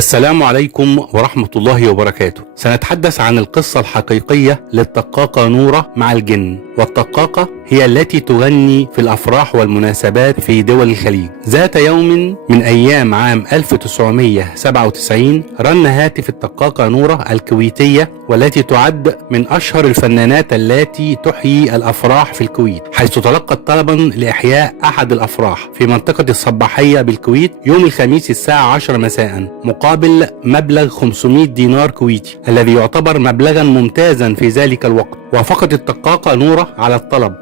السلام عليكم ورحمة الله وبركاته. سنتحدث عن القصة الحقيقية للطقاقة نورة مع الجن. والطقاقة هي التي تغني في الأفراح والمناسبات في دول الخليج. ذات يوم من أيام عام 1997 رن هاتف الطقاقة نورة الكويتية، والتي تعد من أشهر الفنانات التي تحيي الأفراح في الكويت، حيث تلقت طلبا لإحياء أحد الأفراح في منطقة الصباحية بالكويت يوم الخميس الساعة 10 مساء مقابل مبلغ 500 دينار كويتي، الذي يعتبر مبلغا ممتازا في ذلك الوقت. وافقت الطقاقة نورة على الطلب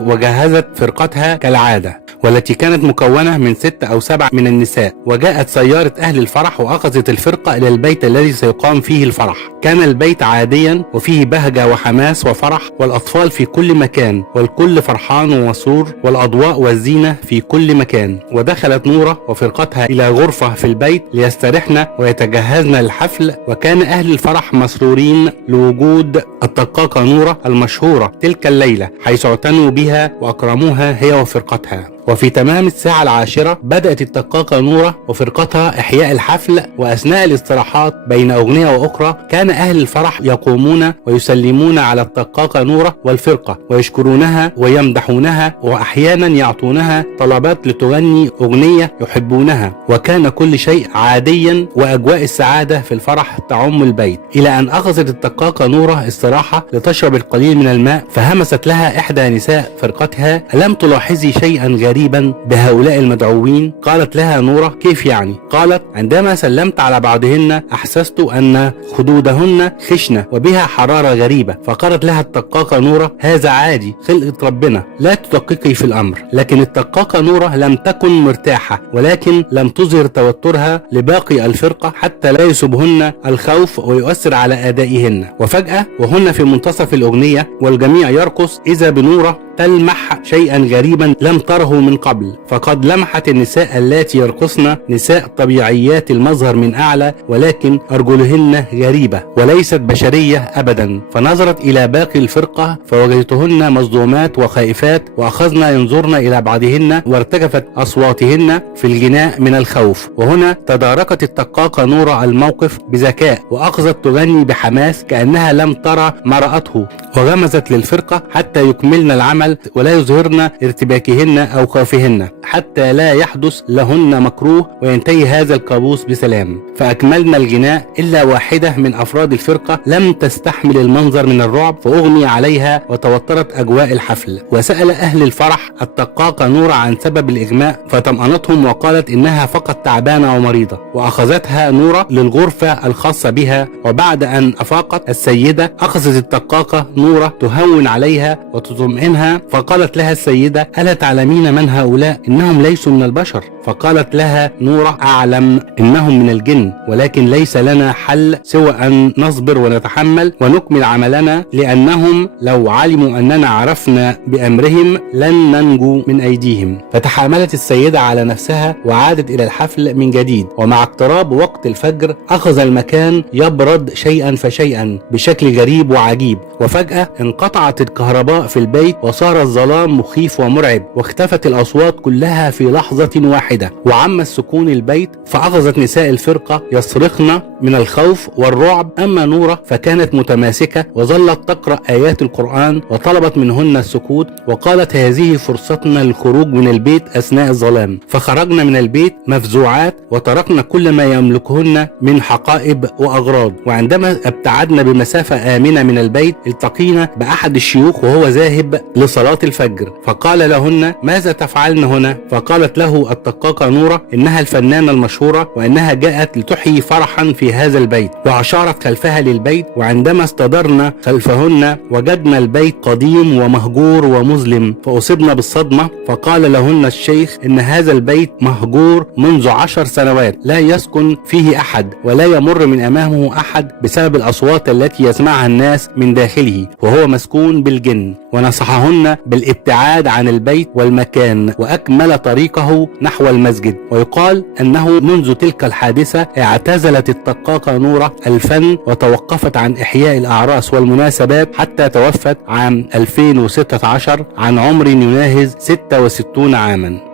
وجهزت فرقتها كالعادة، والتي كانت مكونة من 6 أو 7 من النساء. وجاءت سيارة أهل الفرح وأخذت الفرقة إلى البيت الذي سيقام فيه الفرح. كان البيت عاديا وفيه بهجة وحماس وفرح، والأطفال في كل مكان، والكل فرحان ومسرور، والأضواء والزينة في كل مكان. ودخلت نورة وفرقتها إلى غرفة في البيت ليسترحن ويتجهزن للحفل. وكان أهل الفرح مسرورين لوجود الطقاقة نورة المشهورة تلك الليلة، حيث اعتنوا بها وأكرموها هي وفرقتها. وفي تمام الساعة 10 بدأت الطقاقة نورة وفرقتها إحياء الحفل. وأثناء الاستراحات بين أغنية وأخرى كان أهل الفرح يقومون ويسلمون على الطقاقة نورة والفرقة ويشكرونها ويمدحونها، وأحيانا يعطونها طلبات لتغني أغنية يحبونها. وكان كل شيء عاديا، وأجواء السعادة في الفرح تعم البيت، إلى أن أخذت الطقاقة نورة استراحة لتشرب القليل من الماء. فهمست لها إحدى نساء فرقتها: ألم تلاحظي شيئا غريبا بهؤلاء المدعوين؟ قالت لها نورة: كيف يعني؟ قالت: عندما سلمت على بعضهن أحسست أن خدودهن خشنة وبها حرارة غريبة. فقالت لها الطقاقة نورة: هذا عادي، خلقة ربنا، لا تدققي في الأمر. لكن الطقاقة نورة لم تكن مرتاحة، ولكن لم تظهر توترها لباقي الفرقة حتى لا يصيبهن الخوف ويؤثر على أدائهن. وفجأة وهن في منتصف الأغنية والجميع يرقص، إذا بنورة تلمح شيئا غريبا لم تره من قبل. فقد لمحت النساء اللاتي يرقصن نساء طبيعيات المظهر من أعلى، ولكن أرجلهن غريبة وليست بشرية أبدا. فنظرت إلى باقي الفرقة فوجدتهن مصدومات وخائفات، وأخذن ينظرن إلى بعضهن، وارتجفت أصواتهن في الجناء من الخوف. وهنا تداركت الطقاقة نورة الموقف بذكاء، وأخذت تغني بحماس كأنها لم ترى ما رأته، وغمزت للفرقة حتى يكملن العمل ولا يظهرن ارتباكهن أو خوفهن، حتى لا يحدث لهن مكروه وينتهي هذا الكابوس بسلام. فأكملنا الغناء، إلا واحدة من أفراد الفرقة لم تستحمل المنظر من الرعب، فأغمي عليها وتوترت أجواء الحفل. وسأل أهل الفرح الطقاقة نورة عن سبب الإغماء، فطمأنتهم وقالت إنها فقط تعبانة ومريضة. وأخذتها نورة للغرفة الخاصة بها. وبعد أن أفاقت السيدة أخذت الطقاقة نورة تهون عليها وتطمئنها، فقالت لها السيدة: ألا تعلمين من هؤلاء؟ إنهم ليسوا من البشر. فقالت لها نورة: أعلم إنهم من الجن، ولكن ليس لنا حل سوى أن نصبر ونتحمل ونكمل عملنا، لأنهم لو علموا أننا عرفنا بأمرهم لن ننجو من أيديهم. فتحاملت السيدة على نفسها وعادت إلى الحفل من جديد. ومع اقتراب وقت الفجر أخذ المكان يبرد شيئا فشيئا بشكل غريب وعجيب. وفجأة انقطعت الكهرباء في البيت، وصار الظلام مخيف ومرعب، واختفت الأصوات كلها في لحظة واحدة، وعم السكون البيت. فأخذت نساء الفرقة يصرخن من الخوف والرعب. أما نورة فكانت متماسكة وظلت تقرأ آيات القرآن، وطلبت منهن السكوت، وقالت: هذه فرصتنا للخروج من البيت أثناء الظلام. فخرجنا من البيت مفزوعات، وتركنا كل ما يملكهن من حقائب وأغراض. وعندما ابتعدنا بمسافة آمنة من البيت التقينا بأحد الشيوخ وهو ذاهب لصلاة الفجر. فقال لهن: ماذا تفعلن هنا؟ فقالت له الطقاقة نورة إنها الفنانة المشهورة، وإنها جاءت لتحيي فرحا في هذا البيت. وأشارت خلفها للبيت. وعندما استدرنا خلفهن وجدنا البيت قديم ومهجور ومظلم، فأصبنا بالصدمة. فقال لهن الشيخ إن هذا البيت مهجور منذ 10 سنوات، لا يسكن فيه أحد ولا يمر من أمامه أحد بسبب الأصوات التي يسمعها الناس من داخله، وهو مسكون بالجن. ونصحهن بالابتعاد عن البيت والمكان، وأكمل طريقه نحو المسجد. ويقال أنه منذ تلك الحادثة اعتزلت الطقاقة نورة الفن، وتوقفت عن إحياء الأعراس والمناسبات حتى توفت عام 2016 عن عمر يناهز 66 عاما.